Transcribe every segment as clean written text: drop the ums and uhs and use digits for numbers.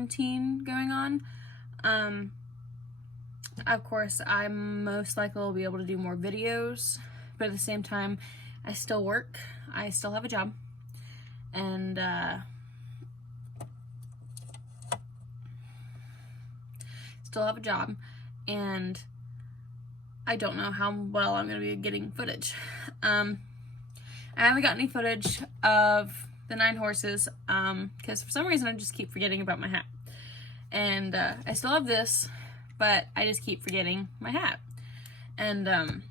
quarantine going on. Of course, I most likely will be able to do more videos, but at the same time, I still work. I still have a job, and I don't know how well I'm going to be getting footage. I haven't got any footage of the 9 horses, because for some reason I just keep forgetting about my hat. And I still have this, but I just keep forgetting my hat. And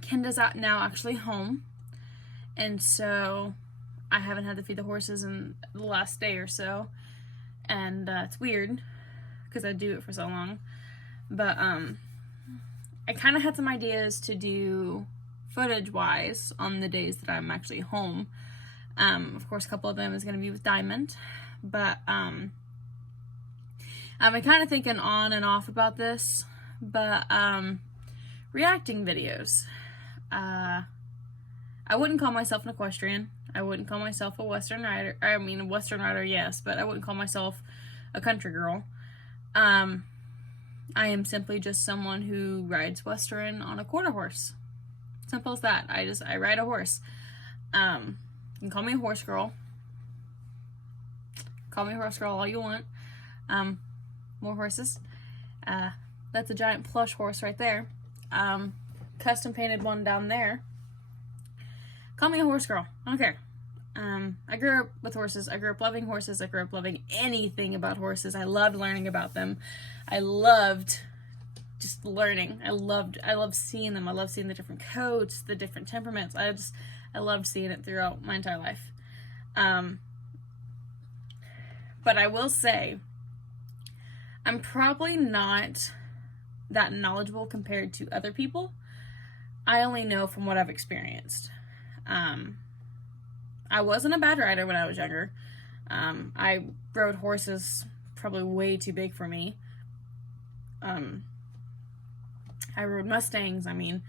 Kenda's out now actually home, and so I haven't had to feed the horses in the last day or so, and it's weird because I do it for so long. But I kind of had some ideas to do footage wise on the days that I'm actually home. Of course, a couple of them is going to be with Diamond, but I've been kind of thinking on and off about this, but reacting videos. I wouldn't call myself an equestrian. I wouldn't call myself a Western rider. I mean, a Western rider, yes, but I wouldn't call myself a country girl. I am simply just someone who rides Western on a quarter horse. Simple as that. I ride a horse. You can call me a horse girl. Call me a horse girl all you want. More horses. That's a giant plush horse right there. Custom painted one down there. Call me a horse girl. I don't care. I grew up with horses. I grew up loving horses. I grew up loving anything about horses. I loved learning about them. I loved just learning. I loved seeing them. I loved seeing the different coats, the different temperaments. I loved seeing it throughout my entire life. But I will say, I'm probably not that knowledgeable compared to other people. I only know from what I've experienced. I wasn't a bad rider when I was younger. I rode horses probably way too big for me. I rode Mustangs. I mean,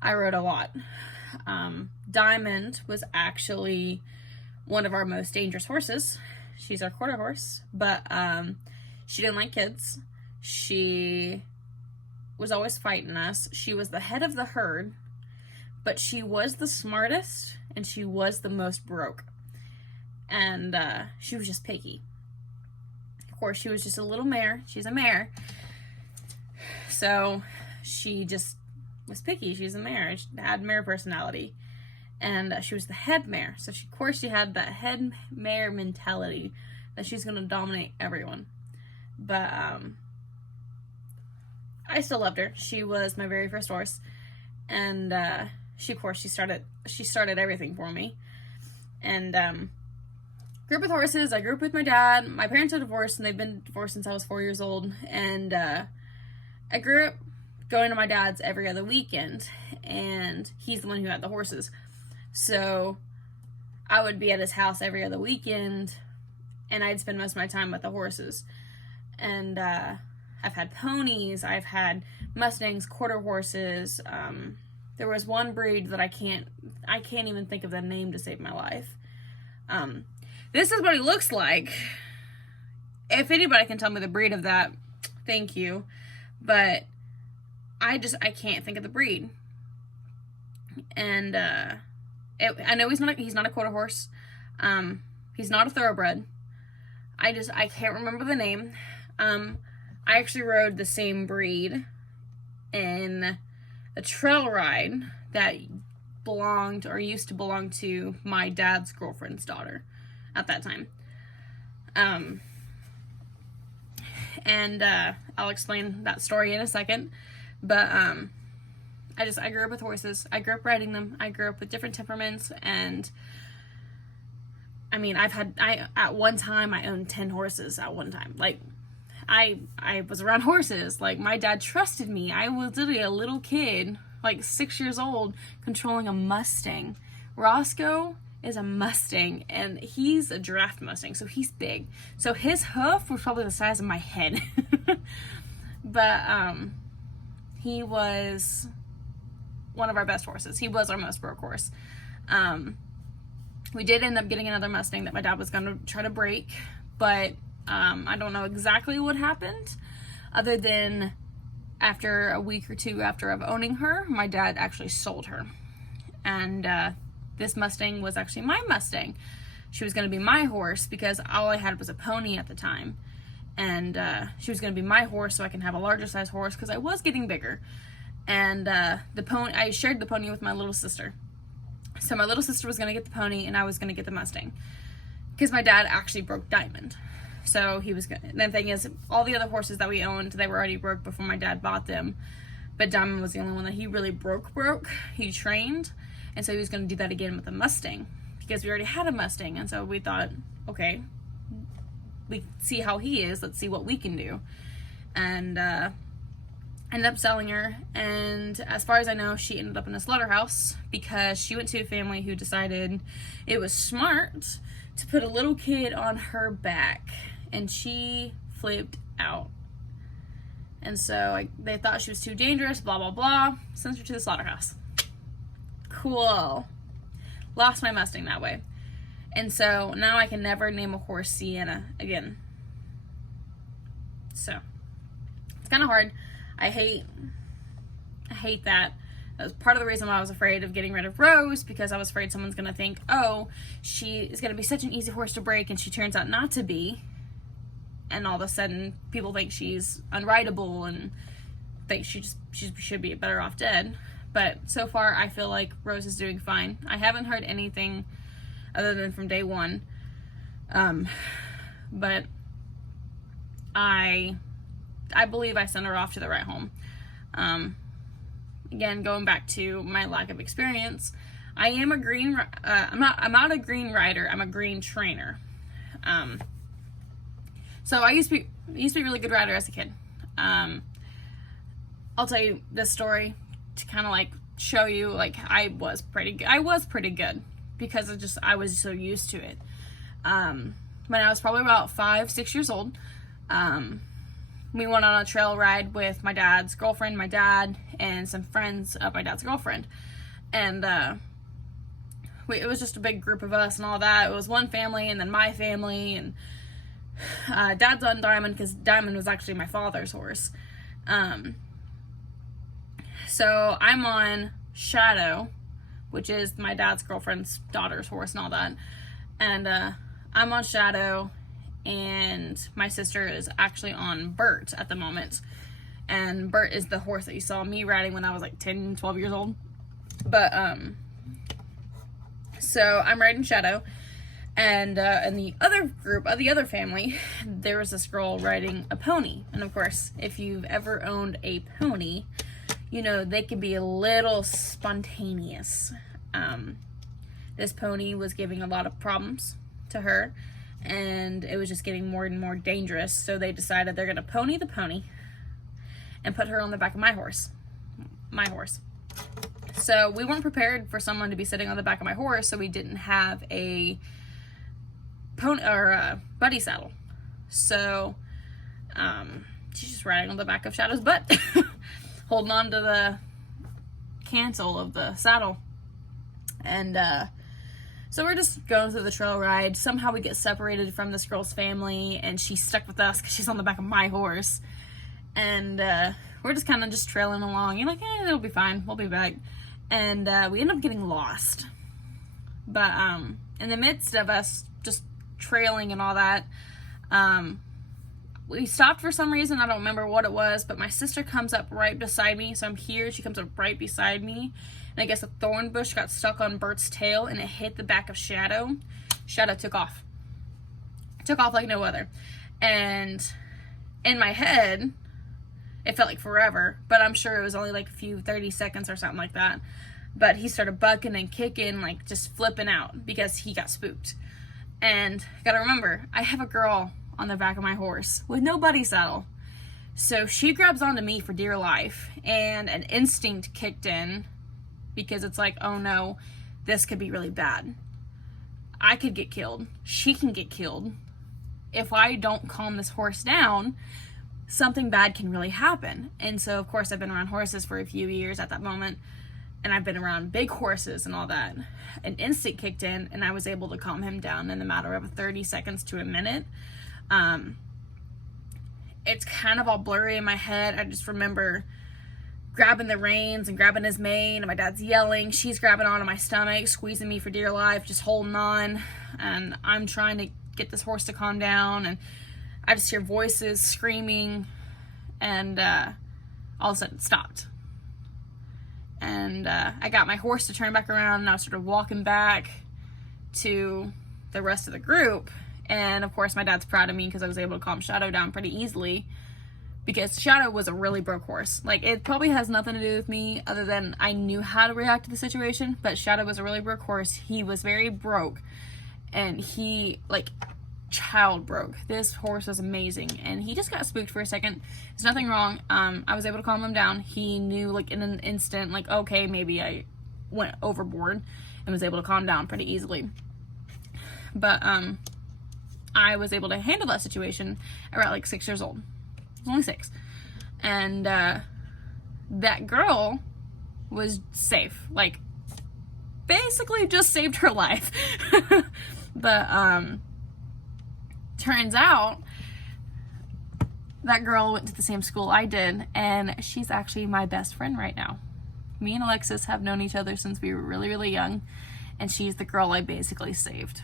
I rode a lot. Diamond was actually one of our most dangerous horses. She's our quarter horse, but she didn't like kids. She was always fighting us. She was the head of the herd, but she was the smartest and she was the most broke. And she was just picky. Of course, she was just a little mare. She's a mare. So she just was picky. She's a mare. She had mare personality. And she was the head mare. So of course she had that head mare mentality that she's going to dominate everyone. But I still loved her. She was my very first horse. And she started everything for me. And grew up with horses. I grew up with my dad. My parents are divorced, and they've been divorced since I was 4 years old. And I grew up going to my dad's every other weekend, and he's the one who had the horses. So I would be at his house every other weekend, and I'd spend most of my time with the horses. And I've had ponies, I've had Mustangs, quarter horses. There was one breed that I can't even think of the name to save my life. This is what he looks like. If anybody can tell me the breed of that, thank you. But I can't think of the breed. And I know he's not a quarter horse. He's not a thoroughbred. I can't remember the name. I actually rode the same breed in a trail ride that belonged or used to belong to my dad's girlfriend's daughter at that time. And I'll explain that story in a second. But I grew up with horses. I grew up riding them. I grew up with different temperaments, and I mean, at one time I owned 10 horses at one time. Like, I was around horses. Like, my dad trusted me. I was literally a little kid, like 6 years old, controlling a Mustang. Roscoe is a Mustang, and he's a draft Mustang, so he's big. So his hoof was probably the size of my head. But he was one of our best horses. He was our most broke horse. We did end up getting another Mustang that my dad was going to try to break, but I don't know exactly what happened, other than after a week or two after of owning her, my dad actually sold her. And this Mustang was actually my Mustang. She was going to be my horse because all I had was a pony at the time. And she was going to be my horse so I can have a larger size horse because I was getting bigger. And the pony, I shared the pony with my little sister. So my little sister was going to get the pony and I was going to get the Mustang. Because my dad actually broke Diamond. So he was going to, the thing is, all the other horses that we owned, they were already broke before my dad bought them. But Diamond was the only one that he really broke. He trained. And so he was going to do that again with the Mustang. Because we already had a Mustang. And so we thought, okay, we see how he is. Let's see what we can do. And ended up selling her. And as far as I know, she ended up in a slaughterhouse because she went to a family who decided it was smart to put a little kid on her back. And she flipped out. And so they thought she was too dangerous, blah, blah, blah. Sent her to the slaughterhouse. Cool. Lost my Mustang that way. And so now I can never name a horse Sienna again. So it's kind of hard. I hate that. That was part of the reason why I was afraid of getting rid of Rose, because I was afraid someone's going to think, oh, she is going to be such an easy horse to break, and she turns out not to be. And all of a sudden, people think she's unrideable and think she should be better off dead. But so far, I feel like Rose is doing fine. I haven't heard anything other than from day one. But I believe I sent her off to the right home. Again, going back to my lack of experience, I am a green. I'm not a green rider. I'm a green trainer. So I used to be a really good rider as a kid. I'll tell you this story to kind of like show you, like, I was pretty good because I was so used to it. When I was probably about 5-6 years old, we went on a trail ride with my dad's girlfriend, my dad, and some friends of my dad's girlfriend. And it was just a big group of us and all that. It was one family and then my family, and Dad's on Diamond because Diamond was actually my father's horse. So I'm on Shadow, which is my dad's girlfriend's daughter's horse and all that. And I'm on Shadow, and my sister is actually on Bert at the moment. And Bert is the horse that you saw me riding when I was like 10, 12 years old. But, so I'm riding Shadow. And in the other group, of the other family, there was this girl riding a pony. And of course, if you've ever owned a pony, you know, they can be a little spontaneous. This pony was giving a lot of problems to her, and it was just getting more and more dangerous. So they decided they're going to pony the pony and put her on the back of my horse. So we weren't prepared for someone to be sitting on the back of my horse, so we didn't have a pony or a buddy saddle. So she's just riding on the back of Shadow's butt, holding on to the cantle of the saddle. And so we're just going through the trail ride. Somehow we get separated from this girl's family, and she's stuck with us because she's on the back of my horse. And we're just kind of just trailing along. You're like, it'll be fine. We'll be back. And we end up getting lost. But in the midst of us just trailing and all that, we stopped for some reason. I don't remember what it was, but my sister comes up right beside me. So I'm here. She comes up right beside me. And I guess a thorn bush got stuck on Bert's tail, and it hit the back of Shadow. Shadow took off. Took off like no other. And in my head, it felt like forever, but I'm sure it was only like a few 30 seconds or something like that. But he started bucking and kicking, like just flipping out because he got spooked. And gotta remember, I have a girl on the back of my horse with no buddy saddle. So she grabs onto me for dear life, and an instinct kicked in because it's like, oh no, this could be really bad. I could get killed. She can get killed. If I don't calm this horse down, something bad can really happen. And so, of course, I've been around horses for a few years at that moment, and I've been around big horses and all that. An instinct kicked in, and I was able to calm him down in the matter of 30 seconds to a minute. It's kind of all blurry in my head. I just remember grabbing the reins and grabbing his mane, and my dad's yelling. She's grabbing onto my stomach, squeezing me for dear life, just holding on. And I'm trying to get this horse to calm down, and I just hear voices screaming, and all of a sudden it stopped. And I got my horse to turn back around, and I started walking back to the rest of the group. And of course my dad's proud of me because I was able to calm Shadow down pretty easily, because Shadow was a really broke horse. Like, it probably has nothing to do with me other than I knew how to react to the situation, but Shadow was a really broke horse. He was very broke, and he, like, child broke. This horse was amazing, and he just got spooked for a second. There's nothing wrong. I was able to calm him down. He knew, like, in an instant, like, okay, maybe I went overboard, and was able to calm down pretty easily. But I was able to handle that situation around like 6 years old. I was only 6. And that girl was safe. Like, basically just saved her life. But turns out that girl went to the same school I did, and she's actually my best friend right now. Me and Alexis have known each other since we were really, really young, and she's the girl I basically saved.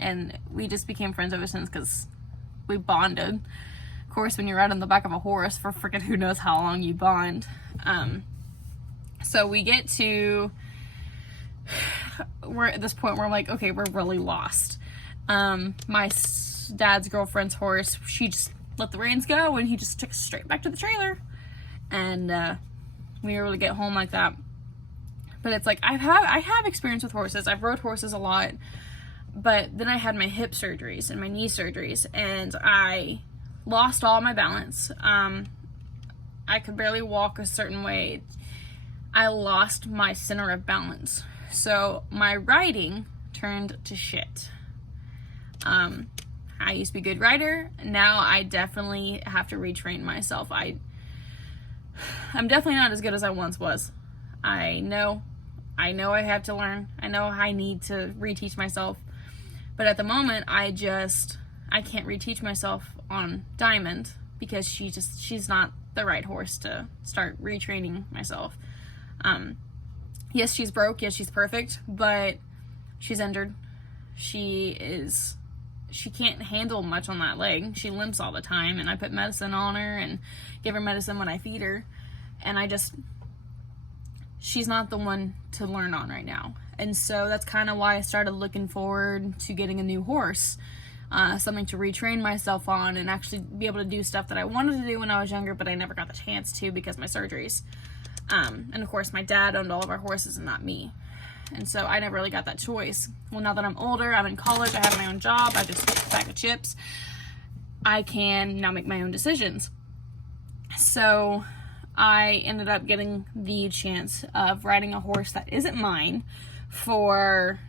And we just became friends ever since because we bonded. Of course, when you're riding on the back of a horse for freaking who knows how long, you bond. So we get to, we're at this point where I'm like, okay, we're really lost. My dad's girlfriend's horse, she just let the reins go, and he just took us straight back to the trailer. And we were able to get home like that. But it's like, I have experience with horses. I've rode horses a lot. But then I had my hip surgeries and my knee surgeries, and I lost all my balance. I could barely walk a certain way. I lost my center of balance. So my riding turned to shit. I used to be a good rider. Now I definitely have to retrain myself. I'm definitely not as good as I once was. I know I have to learn. I know I need to reteach myself. But at the moment, I can't reteach myself on Diamond because she's not the right horse to start retraining myself. Yes, she's broke. Yes, she's perfect, but she's injured. She can't handle much on that leg. She limps all the time, and I put medicine on her and give her medicine when I feed her. And she's not the one to learn on right now. And so that's kind of why I started looking forward to getting a new horse, something to retrain myself on and actually be able to do stuff that I wanted to do when I was younger, but I never got the chance to because of my surgeries. And of course, my dad owned all of our horses and not me. And so I never really got that choice. Well, now that I'm older, I'm in college, I have my own job, I just get a bag of chips, I can now make my own decisions. So I ended up getting the chance of riding a horse that isn't mine for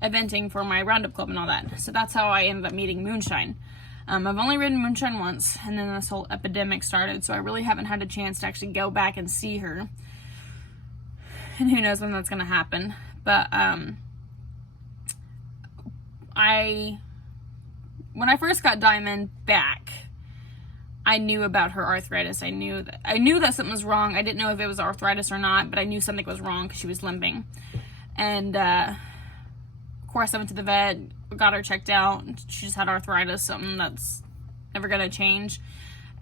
eventing for my roundup club and all that. So that's how I ended up meeting Moonshine. I've only ridden Moonshine once, and then this whole epidemic started, so I really haven't had a chance to actually go back and see her. And who knows when that's going to happen. But when I first got Diamond back, I knew about her arthritis. I knew that something was wrong. I didn't know if it was arthritis or not, but I knew something was wrong because she was limping. And of course, I went to the vet, got her checked out. She just had arthritis, something that's never gonna change.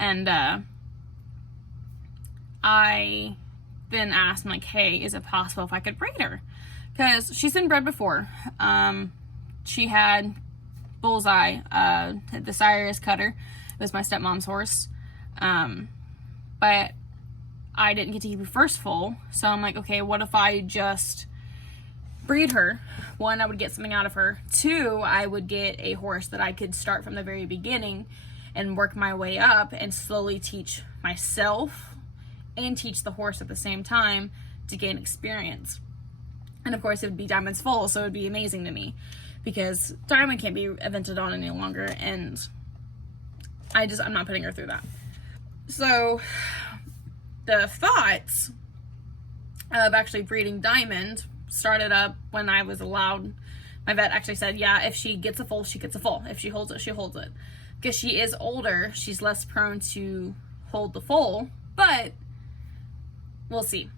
And I then asked, like, hey, is it possible if I could breed her? Because she's been bred before. She had Bullseye, the Cyrus Cutter. It was my stepmom's horse. But I didn't get to keep her first foal. So I'm like, okay, what if I just breed her? One, I would get something out of her. Two, I would get a horse that I could start from the very beginning and work my way up and slowly teach myself and teach the horse at the same time to gain experience. And of course, it would be Diamond's foal, so it would be amazing to me because Diamond can't be evented on any longer, and I'm not putting her through that. So the thoughts of actually breeding Diamond started up when I was allowed. My vet actually said, yeah, if she gets a foal, she gets a foal. If she holds it, she holds it. because she is older, she's less prone to hold the foal, but we'll see.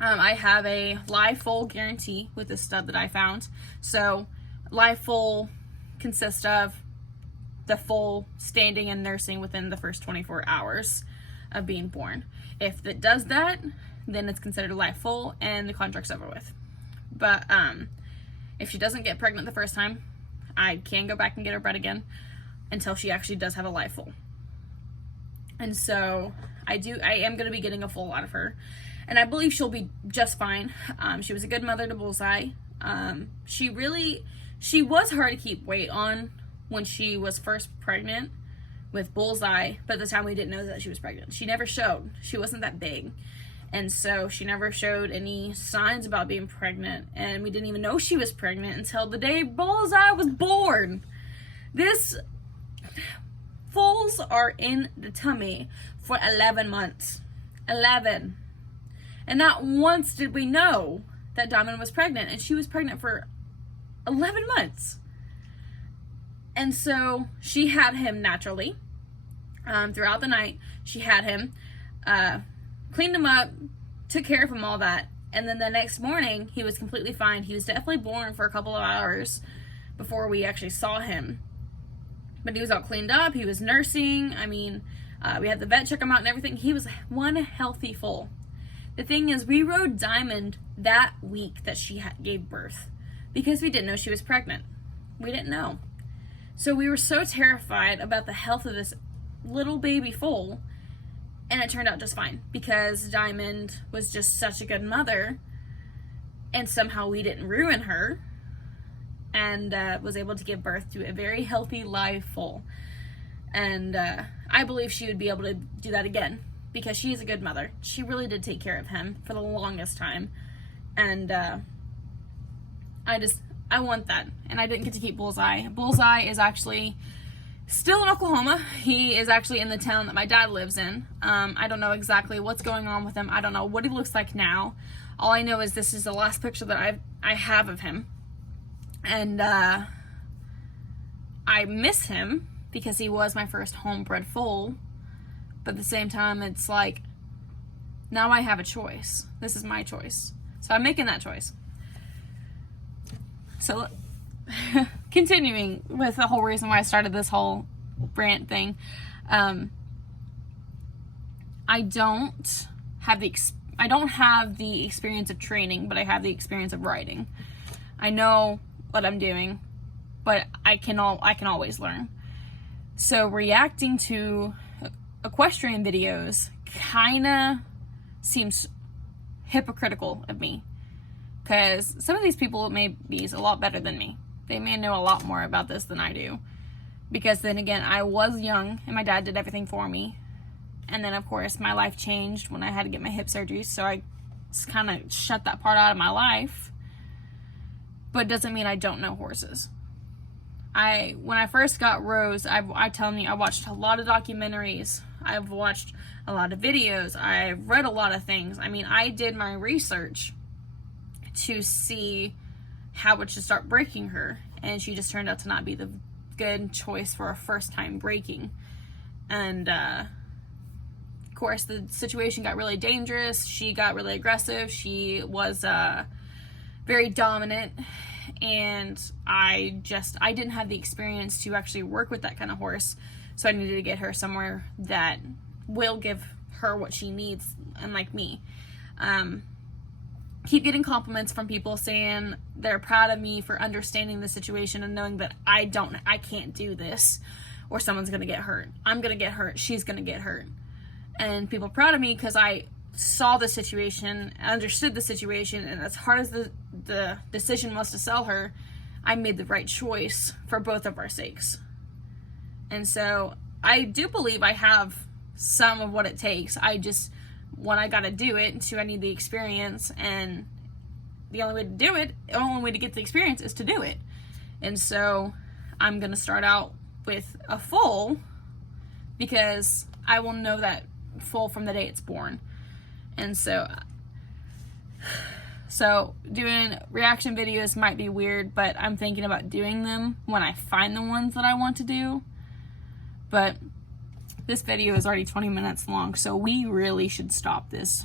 I have a live foal guarantee with this stud that I found. So live foal consists of the foal standing and nursing within the first 24 hours of being born. If it does that, then it's considered a live foal and the contract's over with. But if she doesn't get pregnant the first time, I can go back and get her bred again until she actually does have a live foal. And so I am going to be getting a foal out of her, and I believe she'll be just fine. She was a good mother to Bullseye. She was hard to keep weight on when she was first pregnant with Bullseye, but at the time we didn't know that she was pregnant. She never showed. She wasn't that big. And so she never showed any signs about being pregnant, and we didn't even know she was pregnant until the day Bullseye was born. This foals are in the tummy for 11 months. 11. And not once did we know that Diamond was pregnant, and she was pregnant for 11 months. And so she had him naturally. Throughout the night, she had him, cleaned him up, took care of him, all that. And then the next morning, he was completely fine. He was definitely born for a couple of hours before we actually saw him. But he was all cleaned up. He was nursing. I mean, we had the vet check him out and everything. He was one healthy foal. The thing is, we rode Diamond that week that she gave birth because we didn't know she was pregnant. We didn't know. So we were so terrified about the health of this little baby foal, and it turned out just fine because Diamond was just such a good mother, and somehow we didn't ruin her, and was able to give birth to a very healthy live foal. And I believe she would be able to do that again because she is a good mother. She really did take care of him for the longest time, and I want that. And I didn't get to keep Bullseye. Bullseye is actually still in Oklahoma. He is actually in the town that my dad lives in. I don't know exactly what's going on with him. I don't know what he looks like now. All I know is this is the last picture that I have of him. And I miss him because he was my first homebred foal. But at the same time, it's like, now I have a choice. This is my choice. So I'm making that choice. So continuing with the whole reason why I started this whole rant thing, I don't have the experience of training, but I have the experience of riding. I know what I'm doing, but I can always learn. So reacting to equestrian videos kind of seems hypocritical of me, because some of these people may be a lot better than me. They may know a lot more about this than I do. Because then again, I was young and my dad did everything for me. And then of course my life changed when I had to get my hip surgery. So I just kind of shut that part out of my life. But it doesn't mean I don't know horses. When I first got Rose, I tell you, I watched a lot of documentaries. I've watched a lot of videos. I've read a lot of things. I mean, I did my research to see how it should start breaking her, and she just turned out to not be the good choice for a first time breaking. And of course the situation got really dangerous. She got really aggressive. She was very dominant, and I didn't have the experience to actually work with that kind of horse, so I needed to get her somewhere that will give her what she needs, unlike me. Keep getting compliments from people saying they're proud of me for understanding the situation and knowing that I can't do this, or someone's gonna get hurt. I'm gonna get hurt. She's gonna get hurt. And people are proud of me because I saw the situation, understood the situation, and as hard as the decision was to sell her, I made the right choice for both of our sakes. And so I do believe I have some of what it takes. When I gotta do it, I need the experience, and the only way to get the experience is to do it. And so I'm gonna start out with a foal because I will know that foal from the day it's born. And so doing reaction videos might be weird, but I'm thinking about doing them when I find the ones that I want to do. But this video is already 20 minutes long, so we really should stop this.